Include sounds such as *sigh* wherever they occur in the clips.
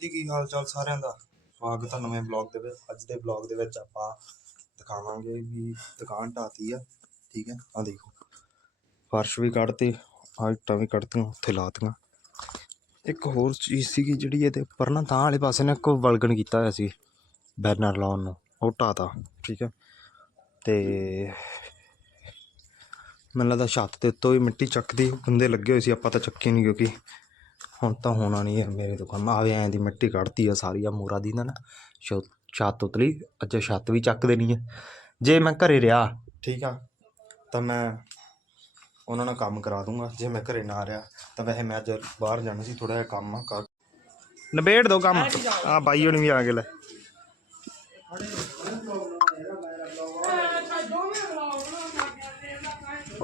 ਜੀ, ਕੀ ਹਾਲ ਚਾਲ ਸਾਰਿਆਂ ਦਾ? ਸਵਾਗਤ ਹੈ ਨਵੇਂ ਬਲੌਗ ਦੇ ਵਿੱਚ। ਅੱਜ ਦੇ ਬਲੌਗ ਦੇ ਵਿੱਚ ਆਪਾਂ ਦਿਖਾਵਾਂਗੇ ਵੀ ਦੁਕਾਨ ਢਾਤੀ ਆ, ਠੀਕ ਹੈ ਆ ਦੇਖੋ। ਫਰਸ਼ ਵੀ ਕੱਢਤੇ ਆ ਵੀ ਕੱਢਤੀਆਂ, ਉੱਥੇ ਲਾਤੀਆਂ। ਇੱਕ ਹੋਰ ਚੀਜ਼ ਸੀਗੀ ਜਿਹੜੀ ਇਹਦੇ ਉੱਪਰ ਨਾ ਤਾਂ ਵਾਲੇ ਪਾਸੇ ਨਾ ਇੱਕ ਵਲਗਣ ਕੀਤਾ ਹੋਇਆ ਸੀ, ਬੈਨਰ ਲਾਉਣ ਨੂੰ। ਉਹ ਢਾਤਾ, ਠੀਕ ਹੈ ਤੇ ਮੈਨੂੰ ਲੱਗਦਾ ਛੱਤ ਦੇ ਉੱਤੋਂ ਵੀ ਮਿੱਟੀ ਚੱਕਦੀ, ਬੰਦੇ ਲੱਗੇ ਹੋਏ ਸੀ, ਆਪਾਂ ਤਾਂ ਚੱਕੀ ਨਹੀਂ ਕਿਉਂਕਿ ਹੁਣ ਤਾਂ ਹੋਣਾ ਨਹੀਂ ਹੈ ਮੇਰੇ ਤੋਂ ਕੰਮ। ਆਵੇ ਐਂ ਦੀ ਮਿੱਟੀ ਕੱਢਤੀ ਆ ਸਾਰੀ ਆ ਮੋਰਾ ਦੀ ਨਾ ਨਾ। ਛ- ਛੱਤ ਉਤਲੀ ਅੱਜ ਛੱਤ ਵੀ ਚੱਕ ਦੇਣੀ ਹੈ ਜੇ ਮੈਂ ਘਰੇ ਰਿਹਾ ਠੀਕ ਆ ਤਾਂ ਮੈਂ ਉਹਨਾਂ ਨਾਲ ਕੰਮ ਕਰਾ ਦੂੰਗਾ। ਜੇ ਮੈਂ ਘਰੇ ਨਾ ਰਿਹਾ ਤਾਂ ਵੈਸੇ ਮੈਂ ਅੱਜ ਬਾਹਰ ਜਾਣਾ ਸੀ ਥੋੜਾ ਜਿਹਾ ਕੰਮ ਆ ਕਰ। ਨਿਬੇੜ ਦੋ ਕੰਮ। ਆ ਬਾਈ ਹੁਣ ਵੀ ਆ ਗਏ ਲੈ।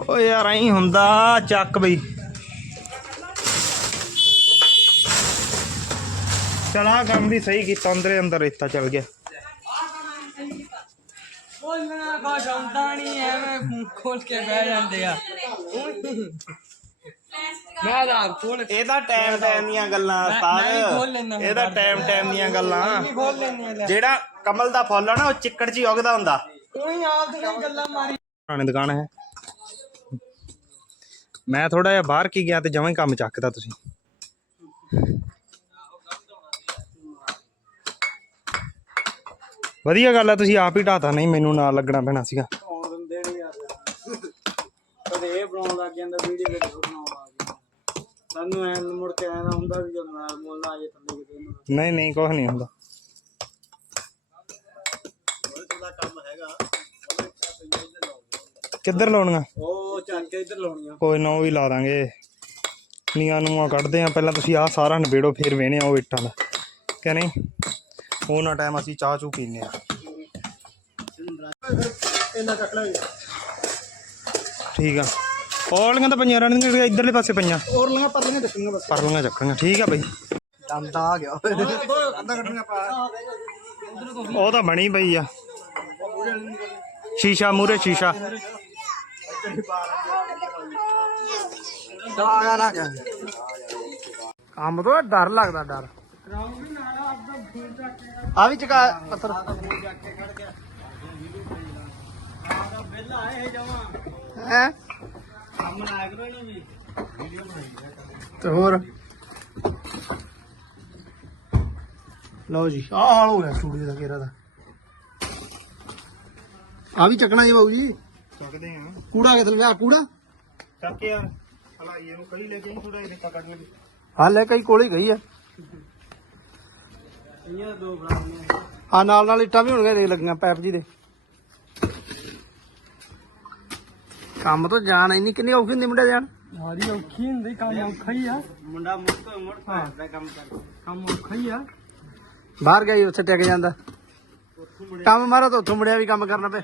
ਓ ਯਾਰ ਐਂ ਹੁੰਦਾ ਚੱਕ ਬਈ। ਚਲਾ ਕੰਮ ਵੀ ਸਹੀ ਕੀਤਾ ਅੰਦਰੇ ਅੰਦਰ ਰੇਤਾ ਚੱਲ ਗਿਆ। ਬੋਲਣਾ ਕੁਛ ਆਉਂਦਾ ਨਹੀਂ ਐਵੇਂ ਮੂੰਹ ਖੋਲ ਕੇ ਬਹਿ ਜਾਂਦੇ ਆ। ਮੈਂ ਤਾਂ ਖੋਲ ਇਹਦਾ ਟਾਈਮ ਟਾਈਮ ਦੀਆਂ ਗੱਲਾਂ ਲੈਂਦਾ ਇਹਦਾ ਟਾਈਮ ਟਾਈਮ ਦੀਆਂ ਗੱਲਾਂ। ਜਿਹੜਾ ਕਮਲ ਦਾ ਫੁੱਲ ਆ ਨਾ ਉਹ ਚਿੱਕੜ 'ਚ ਹੀ ਉਗਦਾ ਹੁੰਦਾ। ਉਹੀ ਆਪ ਦੀਆਂ ਗੱਲਾਂ ਮਾਰੀ। ਪੁਰਾਣੀ ਦੁਕਾਨ ਹੈ। ਮੈਂ ਥੋੜਾ ਜਿਹਾ ਬਾਹਰ ਕੀ ਗਿਆ ਤੇ ਜਮਾਂ ਹੀ ਕੰਮ ਚੱਕਦਾ ਤੁਸੀਂ। ਵਧੀਆ ਗੱਲ ਆ ਤੁਸੀਂ ਆਪ ਹੀ ਢਾਤਾ ਨਹੀਂ ਮੈਨੂੰ ਨਾਲ ਲੱਗਣਾ ਪੈਣਾ ਸੀਗਾ। ਆਉਣ ਦਿੰਦੇ ਨਹੀਂ ਯਾਰ। ਕਦੇ ਇਹ ਬਣਾਉਣ ਲੱਗ ਜਾਂਦਾ ਵੀਡੀਓ ਵਿੱਚ ਬਣਾਉਣ ਲੱਗ ਜਾਂਦਾ। ਸਾਨੂੰ ਐ ਮੁੜ ਕੇ ਐਂ ਹੁੰਦਾ ਵੀ ਜਦੋਂ ਨਾਲ ਮੁੱਲ ਆ ਜੇ ਥੱਲੇ ਕਿਤੇ ਨੂੰ ਨਹੀਂ ਨਹੀਂ ਕੁਝ ਨਹੀਂ ਹੁੰਦਾ। ਕਿੱਧਰ ਲਾਉਣੀਆਂ? ਉਹ ਚੱਕ ਕੇ ਇੱਧਰ ਲਾਉਣੀਆਂ। ਕੋਈ ਨਾ ਉਹ ਵੀ ਲਾ ਦਾਂਗੇ। ਨੀਆਂ ਨੂਆਂ ਕੱਢਦੇ ਆ। ਪਹਿਲਾਂ ਤੁਸੀਂ ਆਹ ਸਾਰਾ ਨਿਬੇੜੋ ਫਿਰ ਵੇਣੇ ਆ ਉਹ ਇੱਟਾਂ ਦਾ। ਕਿ ਨਹੀਂ? ਉਹਨਾਂ ਟਾਈਮ ਅਸੀਂ ਚਾਹ ਚੂ ਪੀਨੇ ਆ ਇਹਨਾਂ ਚੱਕ ਲਾਂਗੇ ਠੀਕ ਆ। ਔਲੀਆਂ ਤਾਂ ਪਈਆਂ ਰਹਿਣਗੀਆਂ ਇਧਰਲੇ ਪਾਸੇ ਪਈਆਂ। ਹੋਰ ਲੰਗਾ ਪਰ ਲੰਗਾ ਚੱਕਣੀਆਂ ਬਸ। ਪਰਲੀਆਂ ਚੱਕਣੀਆਂ ਠੀਕ ਆ ਬਈ। ਦੰਦਾ ਆ ਗਿਆ। ਦੰਦਾ ਕੱਢਣੀਆਂ ਪਾ ਉਹ ਤਾਂ ਬਣੀ ਪਈ ਆ। ਸ਼ੀਸ਼ਾ ਮੂਰੇ ਸ਼ੀਸ਼ਾ। ਆ ਨਾ ਕੰਮ ਤੋਂ ਡਰ ਲੱਗਦਾ ਡਰ। ਆ ਵੀ ਚਕਾ ਪੱਥਰ। ਹੈ? ਤੇ ਹੋਰ? ਲਓ ਜੀ ਆਹ ਹਾਲ ਹੋ ਗਿਆ ਸਟੂਡੀਓ ਦਾ ਕੇਰਾ ਦਾ। ਆ ਵੀ ਚੱਕਣਾ ਜੀ ਬਾਬੂ ਜੀ। ਚੱਕਦੇ ਆ। ਕੂੜਾ ਕਿੱਥੇ ਲਿਆ? ਕੂੜਾ? ਚੱਕ ਯਾਰ। ਇਹਨੂੰ ਕਈ ਲੈ ਕੇ ਥੋੜਾ ਜਿਹਾ ਰੇਤਾ ਕੱਢ ਕੇ। ਹਾਲੇ ਕਈ ਕੋਲੇ ਗਈ ਆ। ਹਾਂ ਨਾਲ ਨਾਲ ਇੱਟਾਂ ਵੀ ਹੋਣਗੀਆਂ ਦੇ ਲੱਗੀਆਂ ਪੈਪ ਜੀ ਦੇ। ਕੰਮ ਤੋਂ ਜਾਣ ਇੰਨੀ ਕਿੰਨੀ ਔਖੀ ਹੁੰਦੀ ਮੁੰਡਾ ਜਾਣ? ਮਾਰੀ ਔਖੀ ਹੁੰਦੀ ਕੰਮ ਔਖਾ ਹੀ ਆ। ਮੁੰਡਾ ਮੁੜ ਤੋਂ ਮੁੜ ਦਾ ਕੰਮ ਕਰ। ਕੰਮ ਔਖਾ ਹੀ ਆ। ਬਾਹਰ ਗਈ ਉੱਥੇ ਟਿਕ ਜਾਂਦਾ। ਕੰਮ ਮਾਰਾ ਤਾਂ ਉੱਥੋਂ ਮੁੜਿਆ ਵੀ ਕੰਮ ਕਰਨਾ ਪਏ।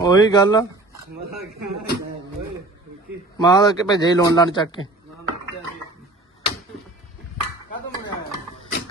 ਉਹੀ ਗੱਲ ਆ। ਮਾਂ ਦਾ ਕਿ ਭੇਜੇ ਲੋਨ ਲਾਣ ਚੱਕ ਕੇ।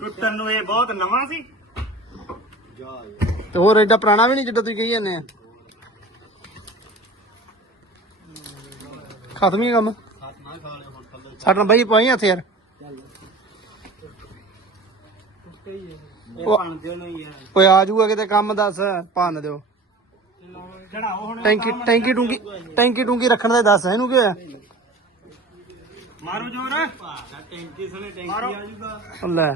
ਟੁੱਟਣ ਨੂੰ ਇਹ ਬਹੁਤ ਨਵਾਂ ਸੀ। ਤੇ ਹੋਰ ਐਡਾ ਪੁਰਾਣਾ ਵੀ ਨਹੀਂ ਜਿੱਦਾਂ ਤੁਸੀਂ ਕਹੀ ਜਾਂਦੇ ਆ। ਖਤਮ ਹੀ ਕੰਮ। ਸਾਡਾ ਬਾਈ ਪਾਈ ਹੱਥ ਯਾਰ। ਉਹ- ਓਏ ਆ ਜਾਊਗਾ ਕਿਤੇ ਕੰਮ ਦੱਸ ਭੰਨ ਦਿਓ। ਚੜਾਓ ਹੁਣ। ਟੈਂਕੀ ਟੈਂਕੀ ਟੂੰਗੀ ਟੈਂਕੀ ਟੂੰਗੀ ਰੱਖਣ ਦਾ ਦੱਸ ਇਹਨੂੰ ਕੀ ਹੋਇਆ? ਮਾਰੋ ਜੋਰ। ਟੈਂਕੀ ਸਣੇ ਟੈਂਕੀ ਆ ਜੂਗਾ ਲੈ।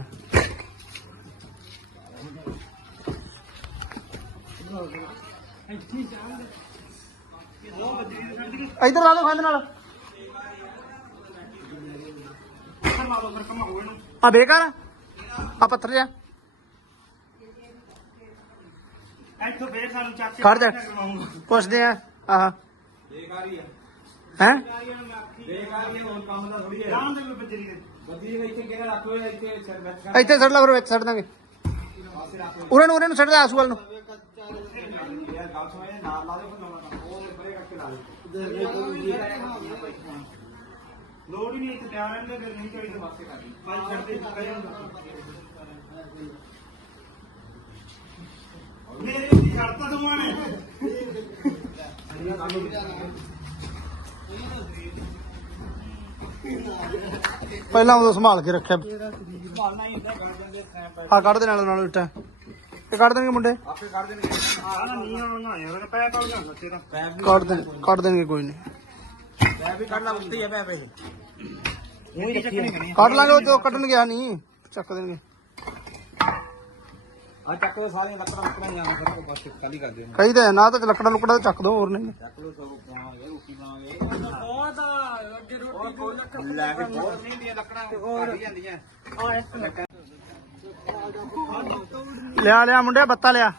ਇਧਰ ਲਾ ਲਓ ਖੰਡ ਨਾਲ। ਆ ਬੇਕਾਰ ਆ। ਪੱਥਰ ਜਾ ਇੱਥੋਂ ਫੇਰ ਸਾਨੂੰ ਚੱਕ ਕੇ ਖੜ ਜਾ। ਕਰਵਾਉਂਗਾ ਪੁੱਛਦੇ ਆ ਆਹ। ਹੈ ਜਾਣ ਦੇ ਇੱਥੇ ਛੱਡ ਲਾ ਫਿਰ ਵਿੱਚ ਛੱਡ ਦਾਂਗੇ। ਉਰੇ ਨੂੰ ਉਰੇ ਨੂੰ ਛੱਡ ਦੇ ਆਸੂ ਵਾਲ ਨੂੰ। ਲੋੜ ਹੀ ਨਹੀਂ ਇੱਥੇ ਪਿਆ ਰਹਿੰਦੇ ਨਹੀਂ ਚਾਹੀਦਾ ਵਾਸਤੇ ਕਰ ਪੰਜ ਛੱਡਦੇ ਕਈ ਮੇਰੇ ਉੱਤੇ ਛੱਡਤਾ ਦੋਵਾਂ ਨੇ। ਪਹਿਲਾਂ ਉਹ ਸੰਭਾਲ ਕੇ ਰੱਖਿਆ। ਹੀ ਦਿੰਦੇ ਸਨੈਪ ਆ ਕੱਢ ਦੇ ਨਾਲ ਨਾਲ ਇੱਟਾਂ। ਇਹ ਕੱਢ ਦੇਣਗੇ ਮੁੰਡੇ? ਆਪੇ ਕਰ ਦੇਣਗੇ। ਆਹ ਨਾ ਸੱਚੇ ਕੱਢ ਦੇ ਕੱਢ ਦੇਣਗੇ ਕੋਈ ਨਹੀਂ। ਵੀ ਕੱਢਣਾ ਉੱਤੇ ਹੀ ਆ ਕੱਢ ਲਾਂਗੇ ਉਹ ਜੋ ਕੱਢਣ ਗਿਆ ਨਹੀਂ ਚੱਕ ਦੇਣਗੇ। ਆ ਚੱਕ ਦੇ ਸਾਰੀਆਂ ਲੱਕੜਾਂ ਲੱਕੜਾਂ ਜਾਣਾ ਫਿਰ ਬਸ ਖਾਲੀ ਕਰ ਦਿਓ। ਕਹੀ ਤਾਂ ਨਾ ਤਾਂ ਲੱਕੜਾ ਲੁਕੜਾ ਤਾਂ ਚੱਕ ਦੋ ਹੋਰ ਨਹੀਂ। ਚੱਕ ਲੋ ਸਭ ਬਣਾਵਾਂਗੇ ਰੋਟੀ ਬਣਾਵਾਂਗੇ। ਬਹੁਤ ਅੱਗੇ ਰੋਟੀ ਲੈ ਕੇ ਬਹੁਤ ਨਹੀਂ ਦੀਆਂ ਲੱਕੜਾਂ ਘੱਟ ਹੀ ਜਾਂਦੀਆਂ। ਲਿਆ ਲਿਆ ਮੁੰਡਿਆ ਬੱਤਾ ਲਿਆ।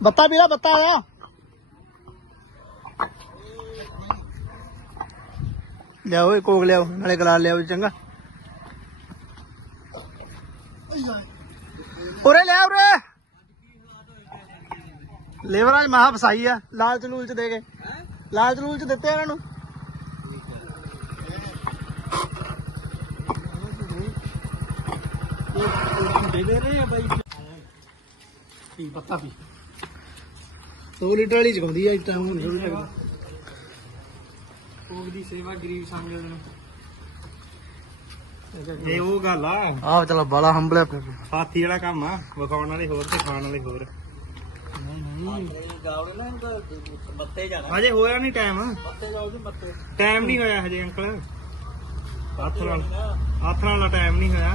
ਬੱਤਾ ਪੀਲਾ ਬੱਤਾ ਆਇਆ। ਲਿਆਓ ਇਹ ਕੋਕ ਲਿਆਓ ਨਾਲੇ ਗਲਾਸ ਲਿਆਓ ਚੰਗਾ। ਲਿਆ ਉਰੇ ਲੇਵਰ ਅੱਜ ਮਹਾ ਫਸਾਈ ਆ ਲਾਲਚ ਲੂਲਚ ਦੇ ਕੇ। ਲਾਲਚ ਲੂਲਚ ਦਿੱਤੇ ਇਹਨਾਂ ਨੂੰ। ਪੀ ਪੱਤਾ ਪੀ। 2 ਲੀਟਰ ਵਾਲੀ ਚਗਾਉਂਦੀ ਆ ਇਸ ਟਾਈਮ ਹੁਣ ਥੋੜੀ ਲੱਗਦਾ ਭੋਗ ਦੀ ਸੇਵਾ ਗਰੀਬ ਸਮਝਦੇ ਨੇ। ਇਹ ਉਹ ਗੱਲ ਆ। ਆਹ ਚਲ ਬਾਲਾ ਹੰਬਲਿਆ ਪਿਆ ਪਿਆ। ਹਾਥੀ ਵਾਲਾ ਕੰਮ ਆ ਵਿਖਾਉਣ ਵਾਲੇ ਹੋਰ ਤੇ ਖਾਣ ਵਾਲੇ ਹੋਰ। ਹਜੇ ਹੋਇਆ ਨਹੀਂ ਟਾਈਮ ਟਾਈਮ ਨਹੀਂ ਹੋਇਆ ਹਜੇ ਅੰਕਲ। ਹੱਥ ਨਾਲ ਹੱਥ ਨਾਲ ਦਾ ਟਾਈਮ ਨਹੀਂ ਹੋਇਆ।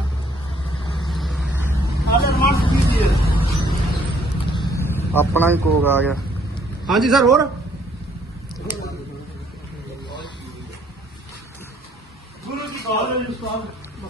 ਆਪਣਾ ਹੀ ਕੋਕ ਆ ਗਿਆ। ਹਾਂਜੀ ਸਰ ਹੋਰ? ਗੁਰੂ ਦੀ ਕਾਲ ਹੈ ਉਸਤਾਦ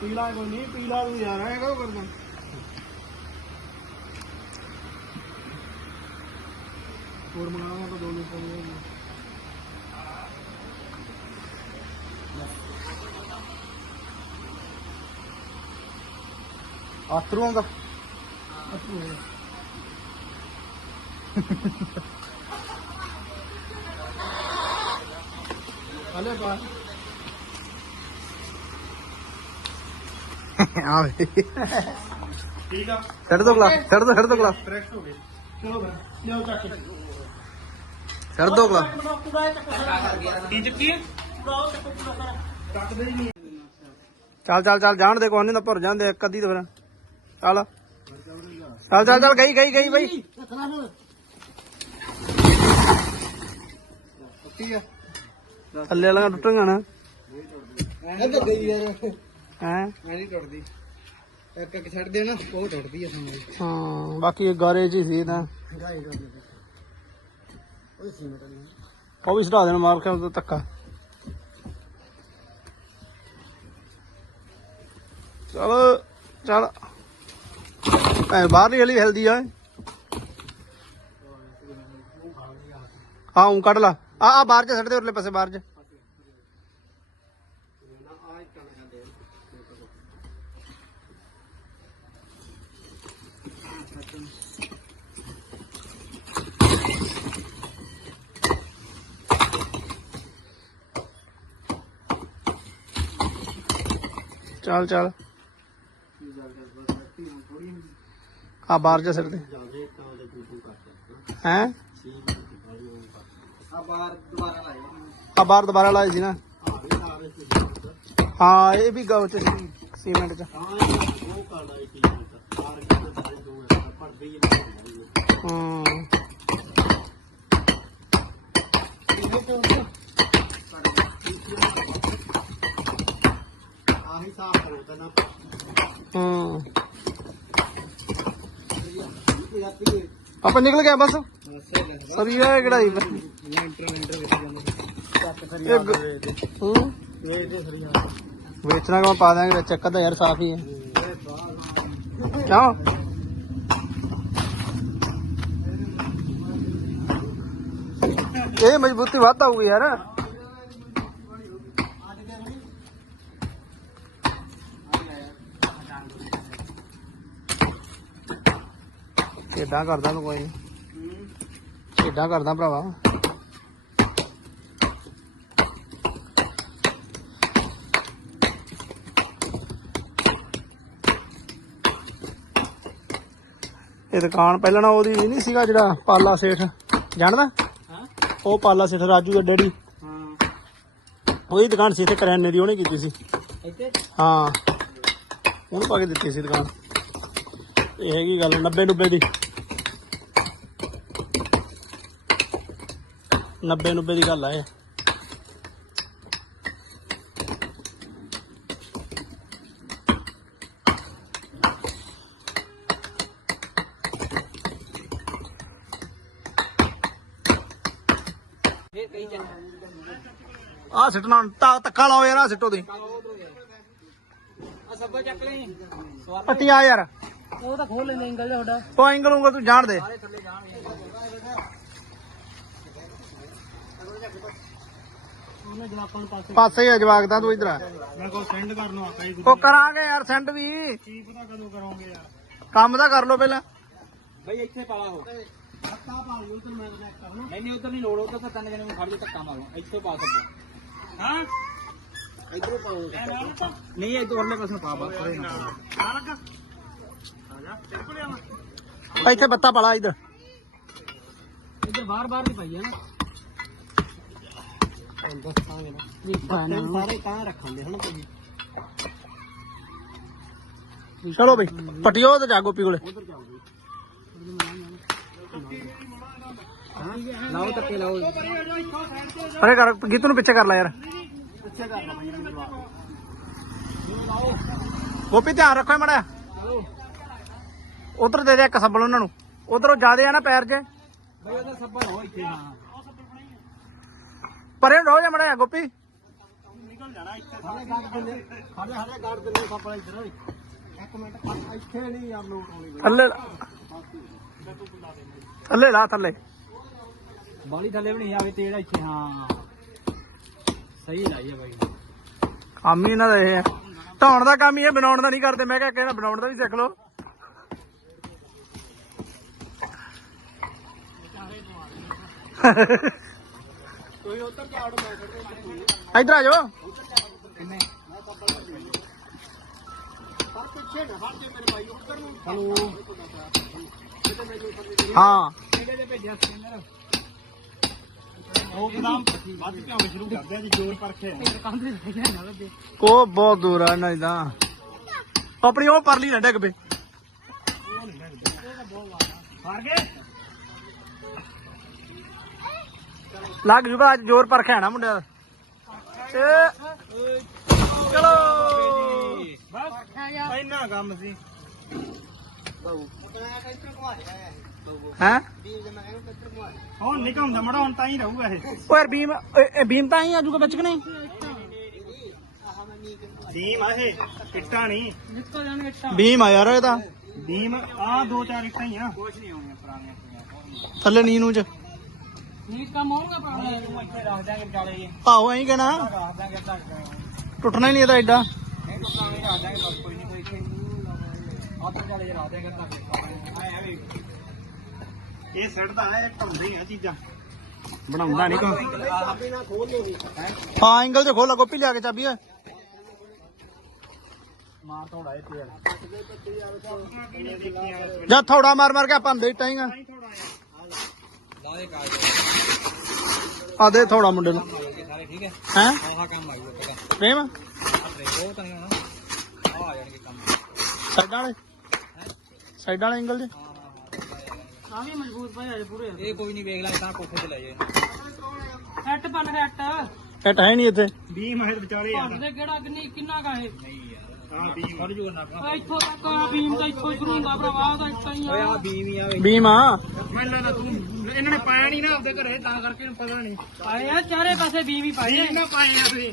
ਪੀਲਾ ਕੋਈ ਨਹੀਂ ਪੀਲਾ ਤੂੰ ਯਾਰ ਐ ਕਦੋਂ ਕਰਦਾ ਹੋਰ ਮੰਗਾਵਾ ਤਾਂ ਦੋ ਲੀਟਰ ਨਹੀਂ ਆਤਰੂ ਆਉਂਦਾ। ਆਤਰੂ ਹਲੇ ਪਾ *laughs* ਆ ਵੇ। ਠੀਕ ਆ? ਛੱਡ ਦੋ ਗਲਾਸ ਛੱਡ ਦੋ ਛੱਡ ਦੋ ਗਲਾਸ। ਫਰੈਸ਼ ਹੋ ਗਏ। ਚਲੋ ਲਿਓ ਚੱਕ ਛੱਡ ਦੋ ਕੀ ਹੈ? ਚੱਲ ਚੱਲ ਚੱਲ ਜਾਣ ਦੇ ਕੋਈ ਨਹੀਂ ਤਾਂ ਭਰ ਜਾਂਦੇ ਇੱਕ ਅੱਧੀ ਤਾਂ ਫਿਰ। ਚੱਲ। ਚੱਲ ਚੱਲ ਚੱਲ ਗਈ ਗਈ ਗਈ ਬਈ। ਥੱਲੇ ਵਾਲਾ ਟੁੱਟਣਗਾ ਨਾ? ਇੱਧਰ ਗਈ ਯਾਰ। ਹੈ? ਮੈਂ ਨਹੀਂ ਟੁੱਟਦੀ। ਇੱਕ ਇੱਕ ਛੱਡ ਦੇ ਨਾ ਉਹ ਟੁੱਟਦੀ ਆ ਸਾਨੂੰ ਹਾਂ ਬਾਕੀ ਇਹ ਗਾਰੇ ਚ ਹੀ ਸੀ ਤਾਂ ਉਹ ਵੀ ਸਟਾ ਦੇਣ ਮਾਰ ਕੇ ਉਹ ਧੱਕਾ। ਚਲ ਚਲ। ਐ ਬਾਹਰ ਨਹੀਂ ਹਲੀ ਹਿਲਦੀ ਆ। ਹਾਂ ਉਹ ਕੱਢ ਲਾ। ਆ ਆ ਬਾਹਰ ਚ ਛੱਡ ਦੇ ਉਰਲੇ ਪਾਸੇ ਬਾਹਰ ਚ। ਚੱਲ ਚੱਲ। ਆ ਬਾਹਰ ਜਾ ਸਕਦੇ ਹੈ? ਆ ਬਾਹਰ ਦੁਬਾਰਾ ਲਾਇਆ ਆ ਬਾਹਰ ਦੁਬਾਰਾ ਲਾਈ ਸੀ ਨਾ? ਹਾਂ ਇਹ ਵੀ ਗਾਉ ਚ ਸੀ ਸੀਮੈਂਟ ਚ। ਹੂੰ ਆਹੀ ਸਾਫ਼ ਕਰੋ ਤਾਂ ਨਾ। ਹੂੰ। ਪੀੜਾ ਪੀੜੇ ਆਪਾਂ ਨਿਕਲ ਗਏ ਬਸ। ਸਰੀਆ ਕਢਾਈ ਕਿਹੜਾ ਲੈਂਟਰ ਲੈਂਟਰ ਵਿੱਚ ਜਾਂਦੇ ਹੂੰ? ਵੇਚ ਦੇ ਵੇਚਣਾ ਕਿ ਪਾ ਦਾਂਗੇ ਚੱਕਰ ਤਾਂ ਯਾਰ ਸਾਫ਼ ਹੀ ਹੈ। ਕਿਉਂ? ਇਹ ਮਜ਼ਬੂਤੀ ਵੱਧ ਆਊਗੀ ਯਾਰ। ਏਦਾਂ ਕਰਦਾ ਤੂੰ ਕੋਈ ਨਹੀਂ ਏਦਾਂ ਕਰਦਾ ਭਰਾਵਾ? ਇਹ ਦੁਕਾਨ ਪਹਿਲਾਂ ਨਾ ਉਹਦੀ ਨਹੀਂ ਸੀਗਾ ਜਿਹੜਾ ਪਾਲਾ ਸੇਠ। ਜਾਣਦਾ? ਹਾਂ। ਉਹ ਪਾਲਾ ਸੇਠ ਰਾਜੂ ਦਾ ਡੈਡੀ। ਹਾਂ। ਉਹਦੀ ਦੁਕਾਨ ਸੀ ਇੱਥੇ ਕਰਿਆਨੇ ਦੀ ਉਹਨੇ ਕੀਤੀ ਸੀ। ਇੱਥੇ? ਹਾਂ। ਉਹਨੂੰ ਪਾ ਕੇ ਦਿੱਤੀ ਸੀ ਦੁਕਾਨ। ਇਹ ਹੈਗੀ ਗੱਲ 90 90 ਦੀ। 90 90 ਦੀ ਗੱਲ ਆ ਇਹ। ਆ ਸਿੱਟਣਾ ਤਾਂ ਧੱਕਾ ਲਾਓ ਯਾਰ ਆ ਸਿੱਟੋ ਦੀ ਆ ਸੱਬਾ ਚੱਕ ਲਈ ਪੱਟੀ ਆ ਯਾਰ। ਉਹ ਤਾਂ ਖੋਲ ਲੈਂਦਾ ਐਂਗਲ ਤੁਹਾਡਾ। ਉਹ ਐਂਗਲ ਉਂਗਲ ਤੂੰ ਜਾਣ ਦੇ। ਸਾਰੇ ਥੱਲੇ ਜਾਣਗੇ ਉਹਨੇ ਜਵਾਕਾਂ ਨੂੰ ਪਾਸੇ ਪਾਸੇ ਹੀ ਆ ਜਵਾਕ ਤਾਂ ਤੂੰ ਇਧਰ ਆ। ਮੈਂ ਕੋਲ ਸੈਂਡ ਕਰਨ ਨੂੰ ਆਖਾ ਹੀ ਉਹ ਕਰਾਂਗੇ ਯਾਰ ਸੈਂਡ ਵੀ। ਕੀ ਪਤਾ ਕਦੋਂ ਕਰੋਗੇ ਯਾਰ। ਕੰਮ ਤਾਂ ਕਰ ਲੋ ਪਹਿਲਾਂ। ਬਈ ਇੱਥੇ ਪਾਲਾ ਹੋ ਅੱਤਾ ਪਾ ਲਿਓ ਤੇ ਮੈਂ ਕਨੈਕਟ ਕਰਨਾ ਨਹੀਂ ਨਹੀਂ ਉਧਰ ਨਹੀਂ ਲੋੜ ਉਧਰ ਤਾਂ ਤਿੰਨ ਜਣੇ ਨੂੰ ਖੜ ਕੇ ਧੱਕਾ ਮਾਰੋ। ਇੱਥੇ ਪਾ ਸਕਦੇ ਹਾਂ? ਇਧਰੋਂ ਪਾਓ ਨਹੀਂ ਇਧਰ ਉਹਨੇ ਪਾਸੇ ਪਾ ਬਸ ਪਰੇ ਨਾ। ਆ ਲੱਗਾ ਆ ਜਾ ਤੇਰੇ ਕੋਲੇ ਆਵਾਂ ਇੱਥੇ ਬੱਤਾ ਪਾਲਾ ਇਧਰ। ਇੱਧਰ ਬਾਰ ਬਾਰ ਨਹੀਂ ਪਾਈ ਹੈ ਨਾ। ਦੱਸਾਂਗੇ ਨਾ। ਸਾਰੇ ਤਾਂ ਰੱਖਾਂਗੇ ਹਨਾ ਭਾਜੀ। ਚਲੋ ਬਈ ਪਟਿਓ ਤੇ ਜਾ ਗੋਪੀ ਕੋਲੇ। ਲਾਓ ਧੱਕੇ ਲਾਓ। ਅਰੇ ਕਰ ਗੀਤ ਨੂੰ ਪਿੱਛੇ ਕਰ ਲੈ ਯਾਰ। ਪਿੱਛੇ ਕਰ ਲਾ ਗੋਪੀ ਧਿਆਨ ਰੱਖੋ ਮੜਾ। ਉਧਰ ਦੇ ਦੇ ਇੱਕ ਸੱਬਲ ਉਹਨਾਂ ਨੂੰ। ਉਧਰੋਂ ਜਿਆਦੇ ਆ ਨਾ ਪੈਰ 'ਚ ਬਈ ਉਹਦਾ ਸੱਬਾ ਹੋ ਇੱਥੇ ਹਾਂ। ਪਰੇ ਰੋ ਜਾ ਮੜਾ ਗੋਪੀ। ਨਿਕਲ ਜਾਣਾ ਇੱਥੇ ਸਾਰੇ ਗਾੜ ਦਿੰਦੇ ਸਾਰੇ ਸਾਰੇ ਗਾੜ ਦਿੰਦੇ ਸੱਬਾ ਇੱਧਰ। ਓਏ ਇੱਕ ਮਿੰਟ ਇੱਥੇ ਨਹੀਂ ਯਾਰ ਲੋਟ ਹੋਣੀ ਥੱਲੇ ਥੱਲੇ ਲਾ ਥੱਲੇ। ਬਾਲੀ ਥੱਲੇ ਵੀ ਨਹੀਂ ਆਵੇ ਤੇਰਾ ਇੱਥੇ ਹਾਂ। ਸਹੀ ਲਾਈ ਹੈ ਬਾਈ। ਕੰਮ ਹੀ ਇਹਨਾਂ ਦਾ ਇਹ ਹੈ ਢਾਉਣ ਦਾ ਕੰਮ ਹੀ ਇਹ ਬਣਾਉਣ ਦਾ ਨਹੀਂ ਕਰਦੇ। ਮੈਂ ਕਿਹਾ ਕਹਿੰਦਾ ਬਣਾਉਣ ਦਾ ਵੀ ਸਿੱਖ ਲਓ। ਇੱਧਰ ਆ ਜਾਓ। ਕਿੰਨੇ ਹਾਂ। ਕਿਹੜੇ ਦੇ ਭੇਜਿਆ ਸਕੈਨਰ ਉਹ ਕਦਮ ਵੱਧ ਭਿਆਉਣੇ ਸ਼ੁਰੂ ਕਰ ਦਿਆ ਜੀ ਜ਼ੋਰ ਪਰਖੇ ਕੰਧ ਬਹੁਤ ਦੂਰ ਆ, ਇਹਨਾਂ ਦੀ ਆਪਣੀ ਉਹ ਪਰਲੀ ਨਾ ਡਿੱਗ ਪਏ ਮਾਰ ਗਏ ਲੱਗ ਜੂਗਾ ਅੱਜ ਜ਼ੋਰ ਪਰ ਖਿਆਣਾ ਮੁੰਡਿਆਂ ਦਾ। ਏ, ਚਲੋ। ਬਸ ਇੰਨਾ ਕੰਮ ਸੀ। ਹੈ? ਹੁਣ ਨਹੀਂ ਘੁੰਮਦਾ ਮੜਾ ਹੁਣ ਤਾਂ ਹੀ ਰਹੂਗਾ ਇਹ। ਓ ਯਾਰ ਬੀਮ ਇਹ- ਇਹ ਬੀਮ ਤਾਂ ਹੀ ਆ ਜੂਗਾ ਵਿੱਚ ਕਿ ਨਹੀਂ? ਬੀਮ ਆ ਇਹ ਇੱਟਾਂ ਨਹੀਂ ਨਿਕਲ ਜਾਣਗੇ ਇੱਟਾਂ। ਬੀਮ ਆ ਯਾਰ ਇਹ ਤਾਂ। ਬੀਮ ਆ ਦੋ ਚਾਰ ਇੱਟਾਂ ਹੀ ਆ। ਕੁਝ ਨਹੀਂ ਆਉਣੀਆਂ ਪੁਰਾਣੀਆਂ ਥੱਲੇ ਨੀ ਨੂੰ ਚ। ਨੀਟ ਕੰਮ ਹੋਊਗਾ ਪੁਰਾਣੇ ਨੂੰ ਇੱਥੇ ਰੱਖ ਦਿਆਂਗੇ ਵਿਚਾਲੇ ਜੀ ਆਹੋ ਐਂ ਕਹਿਣਾ ਰੱਖ ਟੁੱਟਣਾ ਹੀ ਨਹੀਂ ਇਹਦਾ ਐਡਾ ਨਹੀਂ ਰੱਖ ਬਸ ਕੋਈ ਨਹੀਂ ਕੋਈ ਇੱਥੇ। ਆਪ ਰੱਖ ਵੀ ਇਹ ਸਿੱਟਦਾ ਹੈ ਢਾਉਂਦੇ ਆ ਚੀਜ਼ਾਂ। ਬਣਾਉਂਦਾ ਨਹੀਂ ਕੋ ਚਾਬੀ ਨਾਲ ਖੋਲ ਲੋ ਹਾਂ? ਐਂਗਲ ਤੇ ਖੋਲਾ ਗੋਪੀ ਲਿਆ ਕੇ ਚਾਬੀ ਓਏ। ਮਾਰ ਤੋੜਾ ਇਹ ਤੇ ਜਾ ਥੋੜਾ ਮਾਰ ਮਾਰ ਕੇ ਆਪਾਂ ਅੰਦੇ ਟਾਈਗਾ। ਦੇ ਕਾਜ ਆ ਦੇ ਥੋੜਾ ਮੁੰਡੇ ਨੂੰ। ਸਾਰੇ ਠੀਕ ਹੈ? ਹੈ? ਆਹ ਕੰਮ ਆਈ ਉੱਤੇ ਪ੍ਰੇਮ ਉਹ ਤਾਂ ਨਾ ਆ ਆ ਜਾਣਗੇ ਕੰਮ। ਸਾਈਡਾਂ ਵਾਲੇ? ਸਾਈਡਾਂ ਵਾਲੇ ਐਂਗਲ ਦੇ? ਹਾਂ ਹਾਂ ਆ ਵੀ ਮਜ਼ਬੂਤ ਪਏ ਅਜੇ ਪੂਰੇ। ਇਹ ਕੋਈ ਨਹੀਂ ਵੇਖ ਲੈ ਤਾਂ ਕੋਠੇ ਤੇ ਲੈ ਜਾਏ। ਐਟ ਪਨ ਐਟ ਇਹ ਹੈ ਨਹੀਂ ਇੱਥੇ। 20 ਮਾਹਿਰ ਵਿਚਾਰੇ ਦੇ ਕਿਹੜਾ ਕਿੰਨੀ ਕਿੰਨਾ ਕਾ ਇਹ? ਹਾਂ 20 ਫੜ ਜੂ ਨਾ ਆ ਇੱਥੋਂ ਤੱਕ ਆ ਬੀਮ ਤਾਂ ਇੱਥੋਂ ਸ਼ੁਰੂ ਹੁੰਦਾ ਭਰਾਵਾ ਉਹਦਾ ਇੱਟਾਂ ਹੀ ਓਏ ਆ ਆ ਬੀਮ ਹੀ ਆ ਵੇ। ਬੀਮ ਆ? ਮੈਨੂੰ ਲੱਗਦਾ ਤੂੰ ਇਹਨਾਂ ਨੇ ਪਾਇਆ ਨਹੀਂ ਨਾ ਆਪਦੇ ਘਰੇ ਤਾਂ ਕਰਕੇ ਇਹਨੂੰ ਪਤਾ ਨਹੀਂ ਪਾਏ ਆ ਚਾਰੇ ਪਾਸੇ ਬੀਮ ਹੀ ਪਾਏ ਬੀਮ ਨਾ ਪਾਏ ਆ ਤੁਸੀਂ।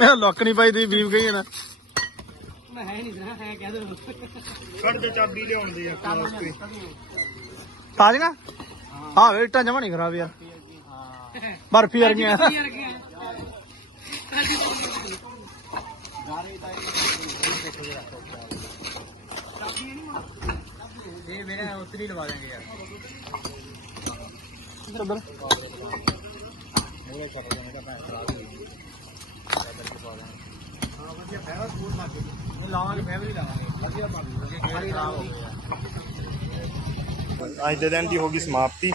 ਇਹ ਲੋਕ ਨਹੀਂ ਪਾਈ ਦੀ ਬੀਮ ਗਈ ਨਾ ਮੈਂ ਹੈ ਨਹੀਂ ਨਾ ਹੈ ਕਹਿ ਦੋ ਕੱਢ ਦੇ ਚਾਬੀ ਲਿਆਉਂਦੇ ਆ ਤਾਜ਼ੀਆਂ? ਹਾਂ ਵੇ ਇੱਟਾਂ ਜਮਾ ਨਹੀਂ ਖਰਾਬ ਯਾਰ। ਬਰਫੀ ਵਰਗੀਆਂ। ਇਹ ਮੇਰਾ ਉਤਰੀ ਲਵਾ ਦੇਂਗੇ ਯਾਰ। ਇੱਧਰ। ਲਾਵਾਂਗੇ ਫੈਮਿਲੀ ਲਾਵਾਂਗੇ। ਵਧੀਆ ਬਣ ਗਈ ਖਰਾਬ ਹੋ ਗਿਆ ਅੱਜ ਦੇ ਦਿਨ ਦੀ ਹੋ ਗਈ ਸਮਾਪਤੀ।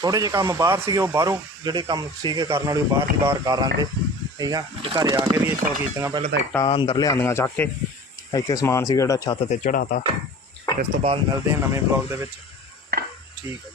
ਥੋੜੇ ਜਿਹੇ ਕੰਮ ਬਾਹਰ ਸੀਗੇ ਉਹ ਬਾਹਰੋਂ ਜਿਹੜੇ ਕੰਮ ਸੀਗੇ ਕਰਨ ਵਾਲੇ ਉਹ ਬਾਹਰ ਦੀ ਬਾਹਰ ਕਰ ਆਂਦੇ। ਠੀਕ ਆ ਤੇ ਘਰੇ ਆ ਕੇ ਵੀ ਇੱਥੋਂ ਕੀਤੀਆਂ ਪਹਿਲਾਂ ਤਾਂ ਇੱਟਾਂ ਅੰਦਰ ਲਿਆਂਦੀਆਂ ਚੱਕ ਕੇ। ਇੱਥੇ ਸਮਾਨ ਸੀ ਜਿਹੜਾ ਛੱਤ ਤੇ ਚੜਾਤਾ ਇਸ ਤੋਂ ਬਾਅਦ ਮਿਲਦੇ ਹਾਂ ਨਵੇਂ ਬਲੌਗ ਦੇ ਵਿੱਚ। ਠੀਕ ਹੈ